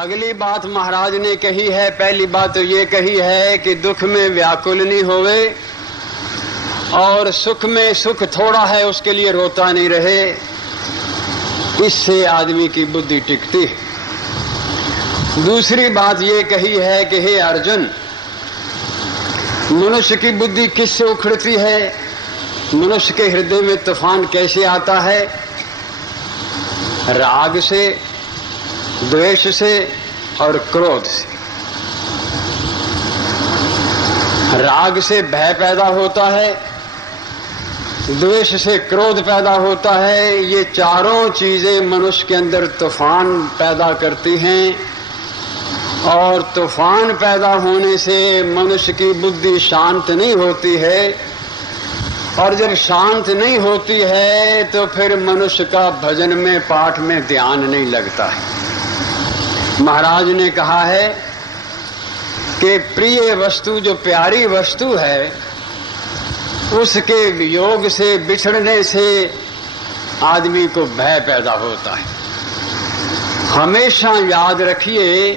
अगली बात महाराज ने कही है, पहली बात तो ये कही है कि दुख में व्याकुल नहीं होवे और सुख में सुख थोड़ा है उसके लिए रोता नहीं रहे। इससे आदमी की बुद्धि टिकती है। दूसरी बात ये कही है कि हे अर्जुन, मनुष्य की बुद्धि किससे उखड़ती है, मनुष्य के हृदय में तूफान कैसे आता है? राग से, द्वेष से और क्रोध से। राग से भय पैदा होता है, द्वेष से क्रोध पैदा होता है। ये चारों चीजें मनुष्य के अंदर तूफान पैदा करती हैं और तूफान पैदा होने से मनुष्य की बुद्धि शांत नहीं होती है और जब शांत नहीं होती है तो फिर मनुष्य का भजन में, पाठ में ध्यान नहीं लगता है। महाराज ने कहा है कि प्रिय वस्तु, जो प्यारी वस्तु है, उसके वियोग से, बिछड़ने से आदमी को भय पैदा होता है। हमेशा याद रखिए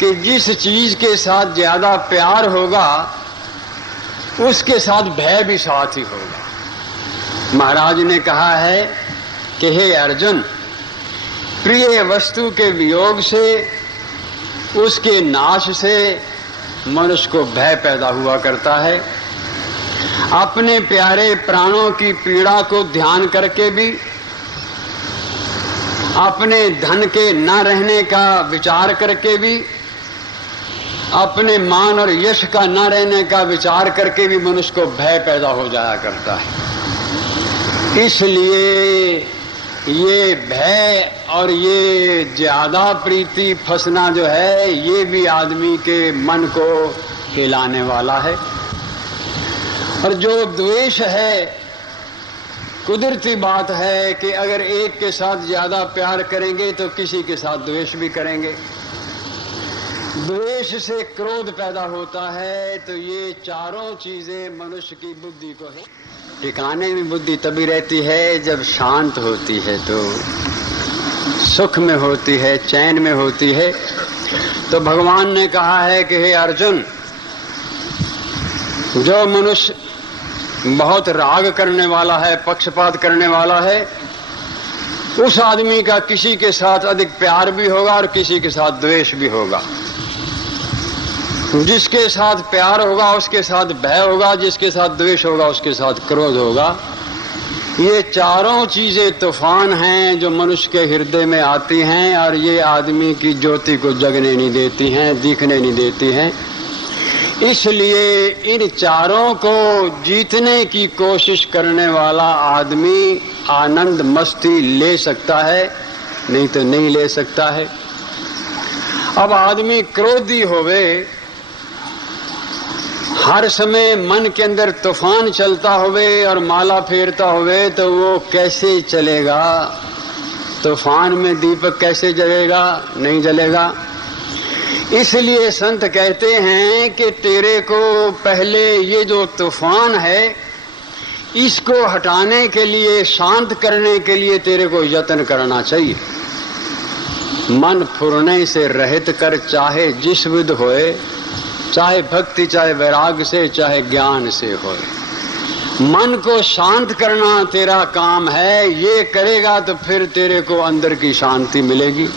कि जिस चीज के साथ ज्यादा प्यार होगा उसके साथ भय भी साथ ही होगा। महाराज ने कहा है कि हे अर्जुन, प्रिय वस्तु के वियोग से, उसके नाश से मनुष्य को भय पैदा हुआ करता है। अपने प्यारे प्राणों की पीड़ा को ध्यान करके भी, अपने धन के न रहने का विचार करके भी, अपने मान और यश का न रहने का विचार करके भी मनुष्य को भय पैदा हो जाया करता है। इसलिए ये भय और ये ज्यादा प्रीति फंसना जो है, ये भी आदमी के मन को हिलाने वाला है। और जो द्वेष है, कुदरती बात है कि अगर एक के साथ ज्यादा प्यार करेंगे तो किसी के साथ द्वेष भी करेंगे। द्वेष से क्रोध पैदा होता है। तो ये चारों चीजें मनुष्य की बुद्धि को है। ठिकाने में बुद्धि तभी रहती है जब शांत होती है, तो सुख में होती है, चैन में होती है। तो भगवान ने कहा है कि हे अर्जुन, जो मनुष्य बहुत राग करने वाला है, पक्षपात करने वाला है, उस आदमी का किसी के साथ अधिक प्यार भी होगा और किसी के साथ द्वेष भी होगा। जिसके साथ प्यार होगा उसके साथ भय होगा, जिसके साथ द्वेष होगा उसके साथ क्रोध होगा। ये चारों चीजें तूफान हैं जो मनुष्य के हृदय में आती हैं और ये आदमी की ज्योति को जगने नहीं देती हैं, दिखने नहीं देती हैं। इसलिए इन चारों को जीतने की कोशिश करने वाला आदमी आनंद मस्ती ले सकता है, नहीं तो नहीं ले सकता है। अब आदमी क्रोधी होवे, हर समय मन के अंदर तूफान चलता होवे और माला फेरता होवे, तो वो कैसे चलेगा? तूफान में दीपक कैसे जलेगा? नहीं जलेगा। इसलिए संत कहते हैं कि तेरे को पहले ये जो तूफान है, इसको हटाने के लिए, शांत करने के लिए तेरे को यत्न करना चाहिए। मन फुरने से रहित कर, चाहे जिस विध होए, चाहे भक्ति, चाहे वैराग से, चाहे ज्ञान से होए। मन को शांत करना तेरा काम है। ये करेगा तो फिर तेरे को अंदर की शांति मिलेगी।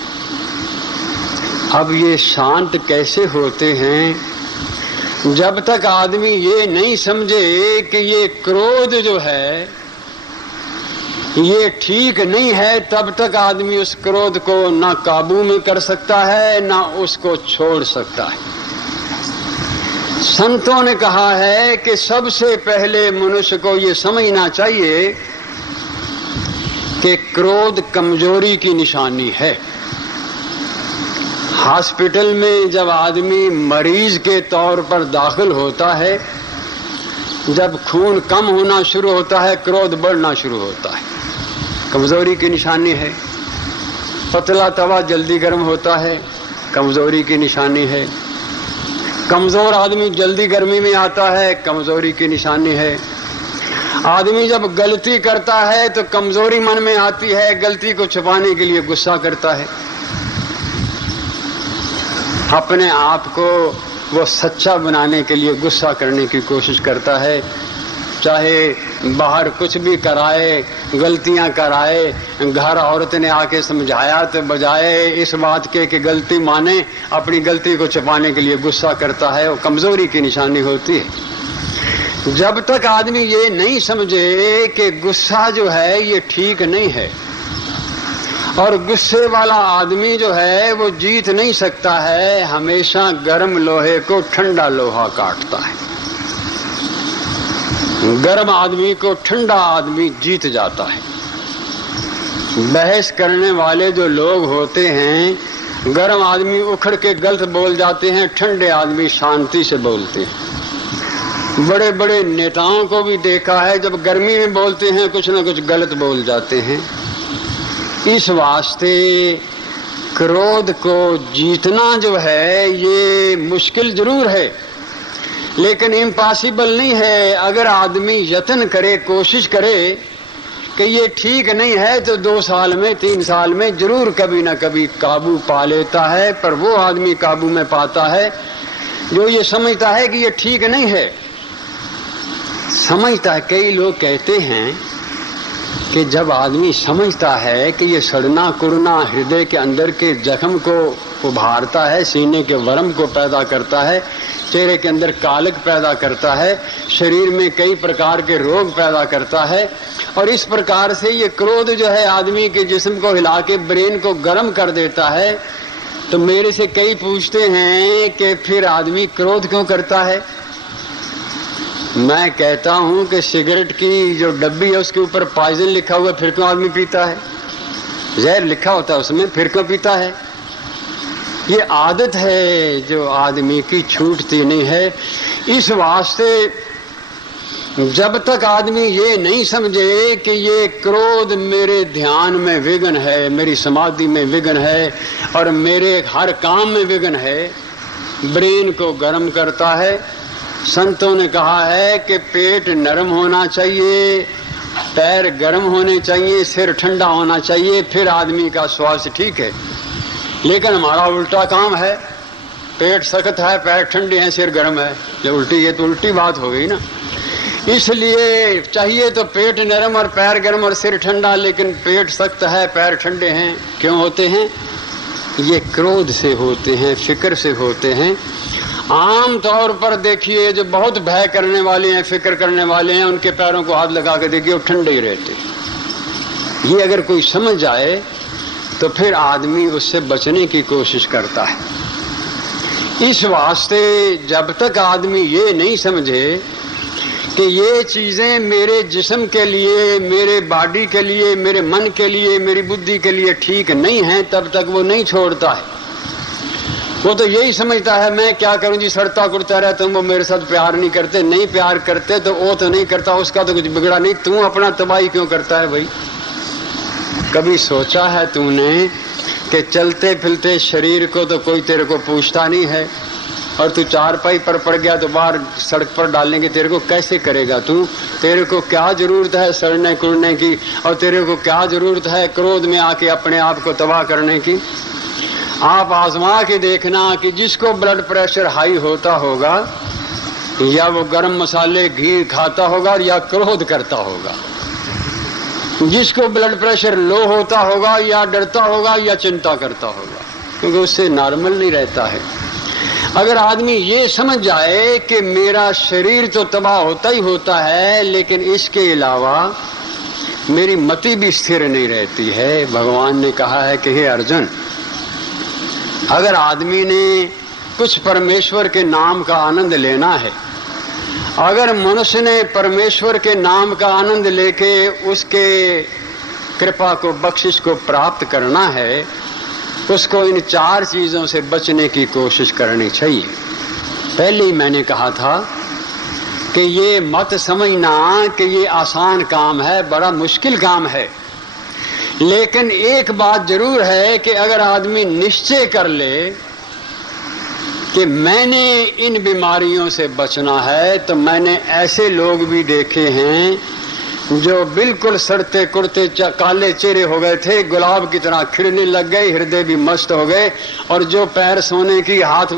अब ये शांत कैसे होते हैं? जब तक आदमी ये नहीं समझे कि ये क्रोध जो है ये ठीक नहीं है, तब तक आदमी उस क्रोध को ना काबू में कर सकता है, ना उसको छोड़ सकता है। संतों ने कहा है कि सबसे पहले मनुष्य को ये समझना चाहिए कि क्रोध कमजोरी की निशानी है। हॉस्पिटल में जब आदमी मरीज के तौर पर दाखिल होता है, जब खून कम होना शुरू होता है, क्रोध बढ़ना शुरू होता है, कमजोरी की निशानी है। पतला तवा जल्दी गर्म होता है, कमजोरी की निशानी है। कमजोर आदमी जल्दी गर्मी में आता है, कमजोरी की निशानी है। आदमी जब गलती करता है तो कमजोरी मन में आती है, गलती को छुपाने के लिए गुस्सा करता है। अपने आप को वो सच्चा बनाने के लिए गुस्सा करने की कोशिश करता है, चाहे बाहर कुछ भी कराए, गलतियां कराए, घर औरत ने आके समझाया तो बजाय इस बात के कि गलती माने, अपनी गलती को छुपाने के लिए गुस्सा करता है। वो कमजोरी की निशानी होती है। जब तक आदमी ये नहीं समझे कि गुस्सा जो है ये ठीक नहीं है और गुस्से वाला आदमी जो है वो जीत नहीं सकता है, हमेशा गर्म लोहे को ठंडा लोहा काटता है। गर्म आदमी को ठंडा आदमी जीत जाता है। बहस करने वाले जो लोग होते हैं, गर्म आदमी उखड़ के गलत बोल जाते हैं, ठंडे आदमी शांति से बोलते हैं। बड़े बड़े नेताओं को भी देखा है, जब गर्मी में बोलते हैं कुछ ना कुछ गलत बोल जाते हैं। इस वास्ते क्रोध को जीतना जो है ये मुश्किल जरूर है, लेकिन इम्पॉसिबल नहीं है। अगर आदमी यत्न करे, कोशिश करे कि ये ठीक नहीं है, तो 2 साल में 3 साल में जरूर कभी ना कभी काबू पा लेता है। पर वो आदमी काबू में पाता है जो ये समझता है कि ये ठीक नहीं है। समझता है, कई लोग कहते हैं कि जब आदमी समझता है कि ये सड़ना कुड़ना हृदय के अंदर के जख्म को उभारता है, सीने के वर्म को पैदा करता है, चेहरे के अंदर कालक पैदा करता है, शरीर में कई प्रकार के रोग पैदा करता है, और इस प्रकार से ये क्रोध जो है आदमी के जिस्म को हिला के ब्रेन को गर्म कर देता है। तो मेरे से कई पूछते हैं कि फिर आदमी क्रोध क्यों करता है। मैं कहता हूं कि सिगरेट की जो डब्बी है उसके ऊपर पॉइजन लिखा हुआ, फिर क्यों आदमी पीता है? जहर लिखा होता है उसमें, फिर क्यों पीता है? ये आदत है जो आदमी की छूटती नहीं है। इस वास्ते जब तक आदमी ये नहीं समझे कि ये क्रोध मेरे ध्यान में विघ्न है, मेरी समाधि में विघ्न है और मेरे हर काम में विघ्न है, ब्रेन को गर्म करता है। संतों ने कहा है कि पेट नरम होना चाहिए, पैर गर्म होने चाहिए, सिर ठंडा होना चाहिए, फिर आदमी का स्वास्थ्य ठीक है। लेकिन हमारा उल्टा काम है, पेट सख्त है, पैर ठंडे हैं, सिर गर्म है। ये तो उल्टी बात हो गई ना। इसलिए चाहिए तो पेट नरम और पैर गर्म और सिर ठंडा, लेकिन पेट सख्त है, पैर ठंडे हैं। क्यों होते हैं? ये क्रोध से होते हैं, फिक्र से होते हैं। आम तौर पर देखिए जो बहुत भय करने वाले हैं, फिक्र करने वाले हैं, उनके पैरों को हाथ लगा के देखिए वो ठंडे ही रहते। ये अगर कोई समझ जाए तो फिर आदमी उससे बचने की कोशिश करता है। इस वास्ते जब तक आदमी ये नहीं समझे कि ये चीजें मेरे जिस्म के लिए, मेरे बॉडी के लिए, मेरे मन के लिए, मेरी बुद्धि के लिए ठीक नहीं है, तब तक वो नहीं छोड़ता है। वो तो यही समझता है मैं क्या करूं जी, सड़ता कुड़ता रहता हूं, वो मेरे साथ प्यार नहीं करते। नहीं प्यार करते तो वो तो नहीं करता, उसका तो कुछ बिगड़ा नहीं, तू अपना तबाही क्यों करता है भाई? कभी सोचा है तूने कि चलते फिरते शरीर को तो कोई तेरे को पूछता नहीं है, और तू चारपाई पर पड़ गया तो बाहर सड़क पर डालेंगे, तेरे को कैसे करेगा तू? तेरे को क्या जरूरत है सड़ने कुड़ने की, और तेरे को क्या जरूरत है क्रोध में आके अपने आप को तबाह करने की? आप आजमा के देखना कि जिसको ब्लड प्रेशर हाई होता होगा, या वो गरम मसाले घी खाता होगा या क्रोध करता होगा। जिसको ब्लड प्रेशर लो होता होगा या डरता होगा या चिंता करता होगा, क्योंकि उससे नॉर्मल नहीं रहता है। अगर आदमी ये समझ जाए कि मेरा शरीर तो तबाह होता ही होता है, लेकिन इसके अलावा मेरी मति भी स्थिर नहीं रहती है। भगवान ने कहा है कि हे अर्जुन, अगर आदमी ने कुछ परमेश्वर के नाम का आनंद लेना है, अगर मनुष्य ने परमेश्वर के नाम का आनंद लेके उसके कृपा को, बख्शिश को प्राप्त करना है, उसको इन 4 चीजों से बचने की कोशिश करनी चाहिए। पहले ही मैंने कहा था कि ये मत समझना कि ये आसान काम है, बड़ा मुश्किल काम है। लेकिन एक बात जरूर है कि अगर आदमी निश्चय कर ले कि मैंने इन बीमारियों से बचना है, तो मैंने ऐसे लोग भी देखे हैं जो बिल्कुल सड़ते कुड़ते काले चेहरे हो गए थे, गुलाब की तरह खिड़ने लग गए, हृदय भी मस्त हो गए, और जो पैर सोने की, हाथ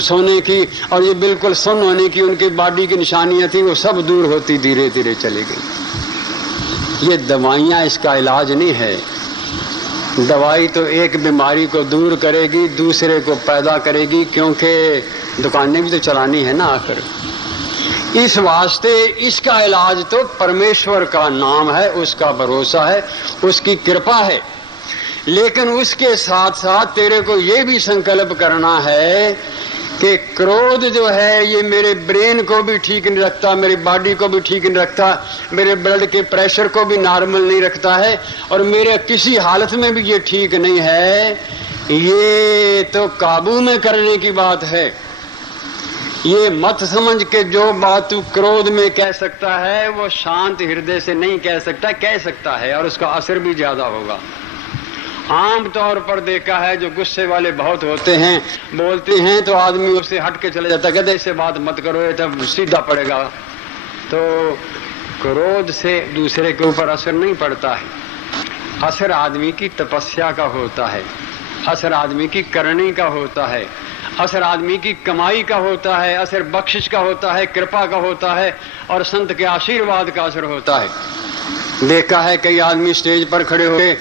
सोने की, और ये बिल्कुल सुन्न होने की उनकी बॉडी की निशानियां थी, वो सब दूर होती धीरे धीरे चली गई। ये दवाइयां इसका इलाज नहीं है। दवाई तो एक बीमारी को दूर करेगी, दूसरे को पैदा करेगी, क्योंकि दुकानें भी तो चलानी है ना आखिर। इस वास्ते इसका इलाज तो परमेश्वर का नाम है, उसका भरोसा है, उसकी कृपा है। लेकिन उसके साथ साथ तेरे को ये भी संकल्प करना है कि क्रोध जो है ये मेरे ब्रेन को भी ठीक नहीं रखता, मेरी बॉडी को भी ठीक नहीं रखता, मेरे ब्लड के प्रेशर को भी नॉर्मल नहीं रखता है, और मेरे किसी हालत में भी ये ठीक नहीं है। ये तो काबू में करने की बात है। ये मत समझ के जो बात तू क्रोध में कह सकता है वो शांत हृदय से नहीं कह सकता, कह सकता है और उसका असर भी ज्यादा होगा। आम तौर पर देखा है जो गुस्से वाले बहुत होते हैं, बोलते हैं तो आदमी उससे हट के चले जाता है, कहते इससे बात मत करो, ये तब सीधा पड़ेगा। तो क्रोध से दूसरे के ऊपर असर नहीं पड़ता है। असर आदमी की तपस्या का होता है, असर आदमी की करनी का होता है, असर आदमी की कमाई का होता है, असर बख्शिश का होता है, कृपा का होता है, और संत के आशीर्वाद का असर होता है। देखा है कई आदमी स्टेज पर खड़े हुए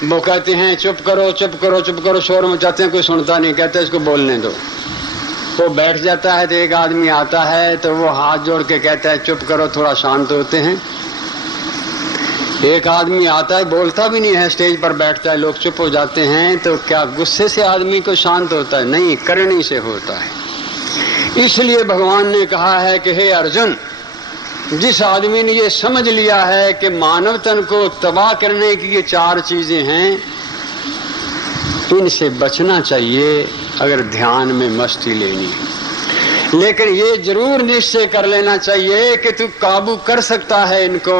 वो कहते हैं चुप करो चुप करो चुप करो, शोर मचाते हैं, कोई सुनता नहीं, कहते इसको बोलने दो। वो बैठ जाता है तो एक आदमी आता है तो वो हाथ जोड़ के कहता है चुप करो, थोड़ा शांत होते हैं। एक आदमी आता है बोलता भी नहीं है, स्टेज पर बैठता है, लोग चुप हो जाते हैं, तो क्या गुस्से से आदमी को शांत होता है? नहीं, करनी से होता है। इसलिए भगवान ने कहा है कि हे अर्जुन, जिस आदमी ने ये समझ लिया है कि मानव तन को तबाह करने की ये चार चीजें हैं, इनसे बचना चाहिए अगर ध्यान में मस्ती लेनी है। लेकिन ये जरूर निश्चय कर लेना चाहिए कि तू काबू कर सकता है इनको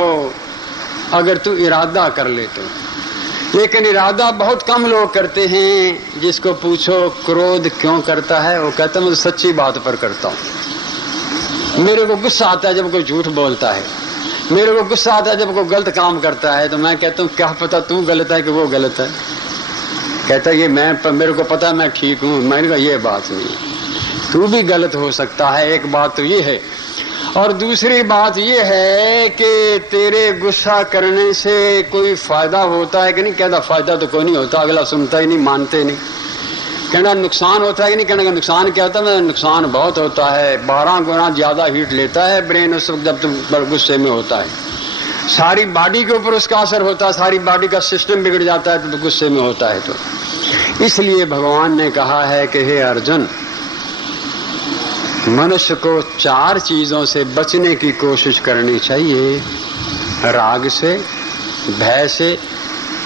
अगर तू इरादा कर ले तो। लेकिन इरादा बहुत कम लोग करते हैं। जिसको पूछो क्रोध क्यों करता है, वो कहता मैं सच्ची बात पर करता हूँ। मेरे को गुस्सा आता है जब कोई झूठ बोलता है, मेरे को गुस्सा आता है जब कोई गलत काम करता है, तो मैं कहता हूँ क्या पता तू गलत है कि वो गलत है। कहता है ये मेरे को पता मैं ठीक हूँ। मैंने कहा ये बात नहीं, तू भी गलत हो सकता है। एक बात तो ये है, और दूसरी बात ये है कि तेरे गुस्सा करने से कोई फायदा होता है कि नहीं? कहता फायदा तो कोई नहीं होता, अगला सुनता ही नहीं, मानते नहीं। कहना नुकसान होता है कि नहीं? कहने का नुकसान क्या होता है? नुकसान बहुत होता है, 12 गुना ज्यादा हीट लेता है ब्रेन उस वक्त जब तुम गुस्से में होता है। सारी बॉडी के ऊपर उसका असर होता है, सारी बॉडी का सिस्टम बिगड़ जाता है तो गुस्से में होता है। तो इसलिए भगवान ने कहा है कि हे अर्जुन, मनुष्य को 4 चीजों से बचने की कोशिश करनी चाहिए, राग से, भय से,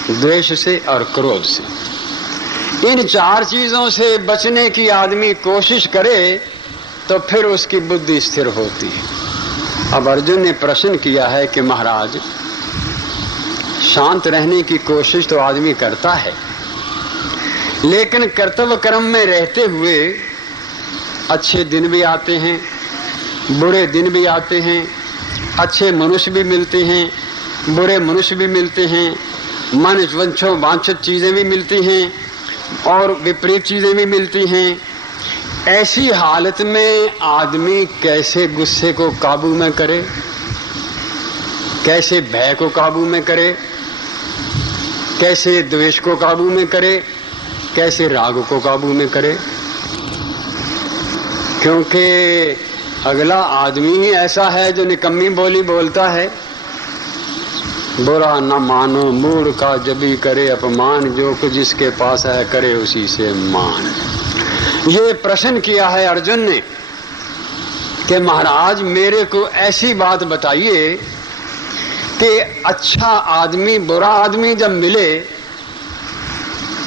द्वेष से और क्रोध से। इन 4 चीजों से बचने की आदमी कोशिश करे तो फिर उसकी बुद्धि स्थिर होती है। अब अर्जुन ने प्रश्न किया है कि महाराज, शांत रहने की कोशिश तो आदमी करता है, लेकिन कर्तव्य कर्म में रहते हुए अच्छे दिन भी आते हैं, बुरे दिन भी आते हैं, अच्छे मनुष्य भी मिलते हैं, बुरे मनुष्य भी मिलते हैं, मन वांछित चीजें भी मिलती हैं और विपरीत चीजें भी मिलती हैं। ऐसी हालत में आदमी कैसे गुस्से को काबू में करे, कैसे भय को काबू में करे, कैसे द्वेष को काबू में करे, कैसे राग को काबू में करे? क्योंकि अगला आदमी ही ऐसा है जो निकम्मी बोली बोलता है। बुरा न मानो मूढ़ का जबी करे अपमान, जो कुछ जिसके पास है करे उसी से मान। ये प्रश्न किया है अर्जुन ने कि महाराज मेरे को ऐसी बात बताइए कि अच्छा आदमी बुरा आदमी जब मिले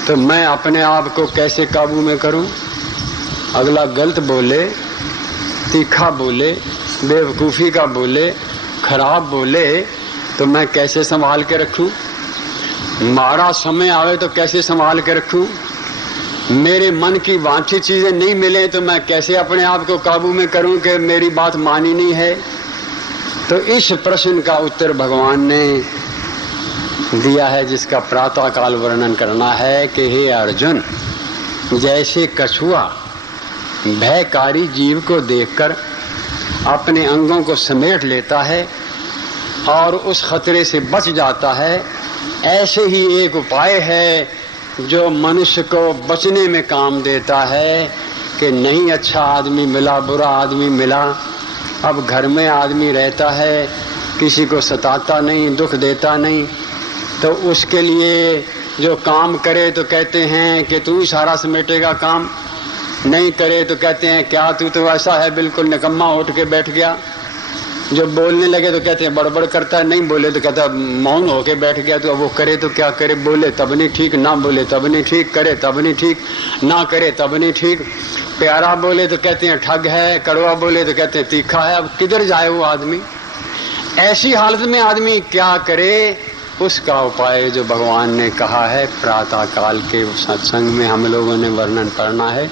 तो मैं अपने आप को कैसे काबू में करूं? अगला गलत बोले, तीखा बोले, बेवकूफ़ी का बोले, खराब बोले तो मैं कैसे संभाल के रखूं? मारा समय आवे तो कैसे संभाल के रखूं? मेरे मन की वांछित चीजें नहीं मिले तो मैं कैसे अपने आप को काबू में करूं कि मेरी बात मानी नहीं है? तो इस प्रश्न का उत्तर भगवान ने दिया है, जिसका प्रातः काल वर्णन करना है कि हे अर्जुन, जैसे कछुआ भयकारी जीव को देखकर अपने अंगों को समेट लेता है और उस खतरे से बच जाता है, ऐसे ही एक उपाय है जो मनुष्य को बचने में काम देता है कि नहीं अच्छा आदमी मिला, बुरा आदमी मिला, अब घर में आदमी रहता है, किसी को सताता नहीं, दुख देता नहीं, तो उसके लिए जो काम करे तो कहते हैं कि तू ही सारा समेटेगा काम, नहीं करे तो कहते हैं क्या तू तो ऐसा है बिल्कुल निकम्मा, उठ के बैठ गया। जो बोलने लगे तो कहते हैं बड़बड़ करता है, नहीं बोले तो कहता है मौन होके बैठ गया। तो अब वो करे तो क्या करे, बोले तब नहीं ठीक, ना बोले तब नहीं ठीक, करे तब नहीं ठीक, ना करे तब नहीं ठीक। प्यारा बोले तो कहते हैं ठग है, कड़वा बोले तो कहते हैं तीखा है। अब किधर जाए वो आदमी? ऐसी हालत में आदमी क्या करे, उसका उपाय जो भगवान ने कहा है प्रातः काल के सत्संग में हम लोगों ने वर्णन करना है।